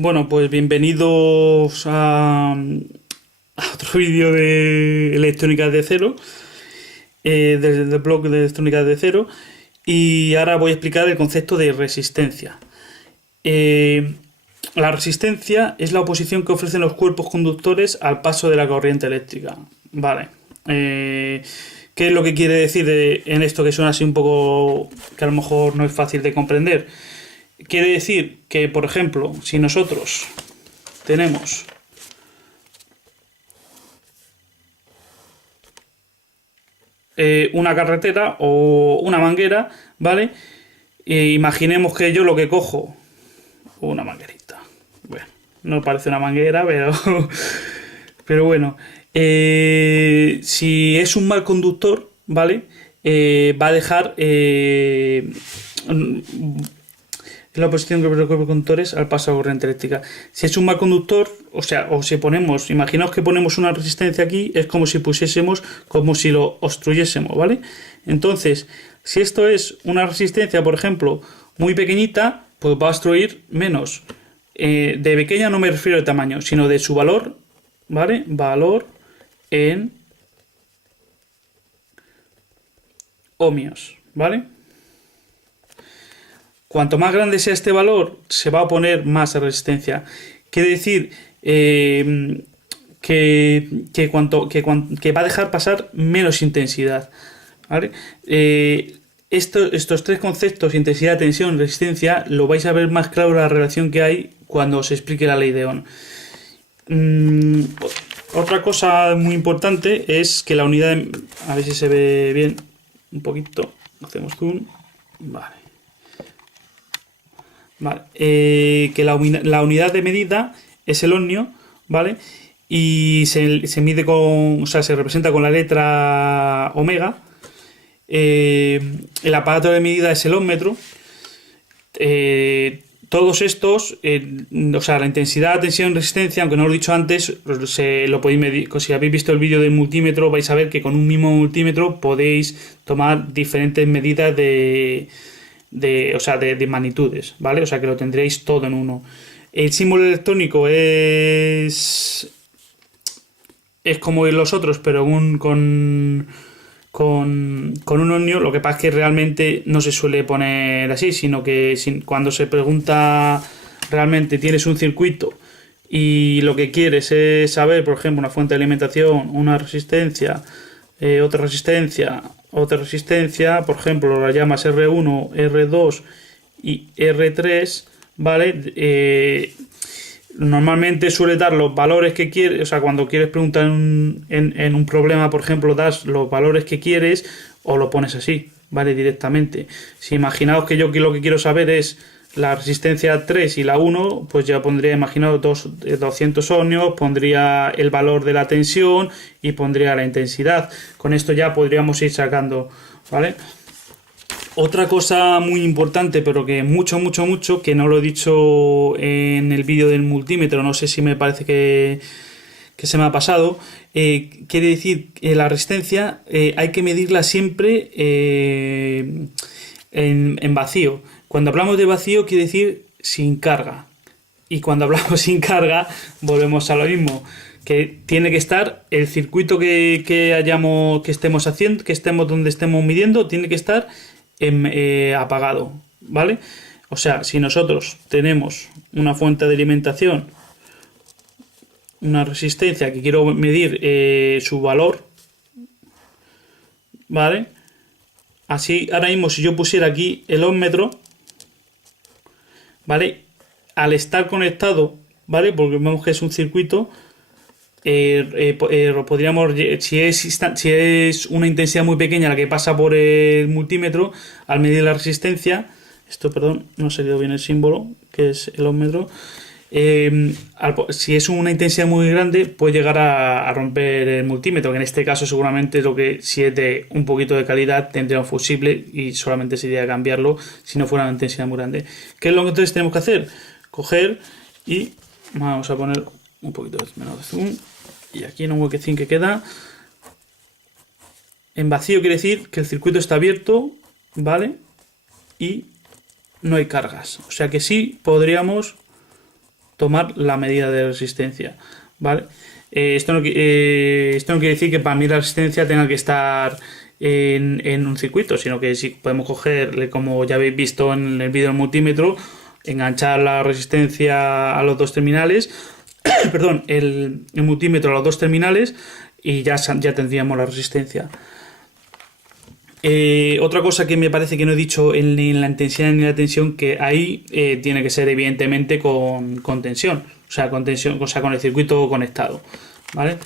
Bueno, pues bienvenidos a otro vídeo de electrónica de cero, desde el blog de electrónica de cero, y ahora voy a explicar el concepto de resistencia. La resistencia es la oposición que ofrecen los cuerpos conductores al paso de la corriente eléctrica. Vale. ¿Qué es lo que quiere decir en esto que suena así un poco que a lo mejor no es fácil de comprender? Quiere decir que, por ejemplo, si nosotros tenemos una carretera o una manguera, ¿vale? Imaginemos que yo lo que cojo, una manguerita. Bueno, no parece una manguera, pero, pero bueno. Si es un mal conductor, ¿vale? Va a dejar la oposición que los conductores al paso de corriente eléctrica. Si es un mal conductor, o si ponemos, imaginaos que ponemos una resistencia aquí, es como si pusiésemos, como si lo obstruyésemos, ¿vale? Entonces, si esto es una resistencia, por ejemplo, muy pequeñita, pues va a obstruir menos. De pequeña no me refiero al tamaño, sino de su valor, ¿vale? Valor en ohmios, ¿vale? Cuanto más grande sea este valor, se va a oponer más a resistencia. Quiere decir que va a dejar pasar menos intensidad, ¿vale? Estos tres conceptos, intensidad, tensión, resistencia, lo vais a ver más claro la relación que hay cuando os explique la ley de Ohm. Otra cosa muy importante es que la unidad, a ver si se ve bien, un poquito, hacemos zoom, vale. Vale, que la unidad de medida es el ohmio, ¿vale? Y se mide con, o sea, se representa con la letra omega. El aparato de medida es el ohmmetro. Todos estos, o sea, la intensidad, tensión, resistencia, aunque no lo he dicho antes, lo podéis medir. Si habéis visto el vídeo del multímetro, vais a ver que con un mismo multímetro podéis tomar diferentes medidas de magnitudes, ¿vale? O sea, que lo tendréis todo en uno. El símbolo electrónico es como los otros, pero con un ohmio. Lo que pasa es que realmente no se suele poner así, sino que cuando se pregunta realmente tienes un circuito y lo que quieres es saber, por ejemplo, una fuente de alimentación, una resistencia, otra resistencia, por ejemplo, la llamas R1, R2 y R3, ¿vale? Normalmente suele dar los valores que quieres, o sea, cuando quieres preguntar en un problema, por ejemplo, das los valores que quieres o lo pones así, ¿vale? Directamente. Si imaginaos que yo lo que quiero saber es la resistencia 3 y la 1, pues ya pondría, imaginaos, 200 ohmios, pondría el valor de la tensión y pondría la intensidad. Con esto ya podríamos ir sacando, ¿vale? Otra cosa muy importante, pero que mucho, que no lo he dicho en el vídeo del multímetro, no sé si me parece que se me ha pasado, quiere decir que la resistencia hay que medirla siempre en vacío. Cuando hablamos de vacío quiere decir sin carga. Y cuando hablamos sin carga volvemos a lo mismo, que tiene que estar el circuito que estemos haciendo, que estemos donde estemos midiendo, tiene que estar apagado, ¿vale? O sea, si nosotros tenemos una fuente de alimentación, una resistencia que quiero medir su valor, ¿vale? Así, ahora mismo, si yo pusiera aquí el ohmmetro, ¿vale? Al estar conectado, ¿vale? Porque vemos que es un circuito, podríamos, si es una intensidad muy pequeña la que pasa por el multímetro, al medir la resistencia, esto, perdón, no ha salido bien el símbolo, que es el ohmmetro, si es una intensidad muy grande puede llegar a romper el multímetro, que en este caso seguramente si es de un poquito de calidad tendría un fusible y solamente sería cambiarlo si no fuera una intensidad muy grande. ¿Qué es lo que entonces tenemos que hacer? Coger y vamos a poner un poquito menos de zoom y aquí en un huequecín que queda en vacío, quiere decir que el circuito está abierto, ¿vale? Y no hay cargas, o sea que sí podríamos tomar la medida de resistencia, ¿vale? Esto no quiere decir que para mí la resistencia tenga que estar en un circuito, sino que sí podemos cogerle, como ya habéis visto en el vídeo del multímetro, enganchar la resistencia a los dos terminales, perdón, el multímetro a los dos terminales y ya tendríamos la resistencia. Otra cosa que me parece que no he dicho ni en la intensidad ni en la tensión, que ahí tiene que ser evidentemente con tensión, o sea, con tensión, o sea, con el circuito conectado, ¿vale?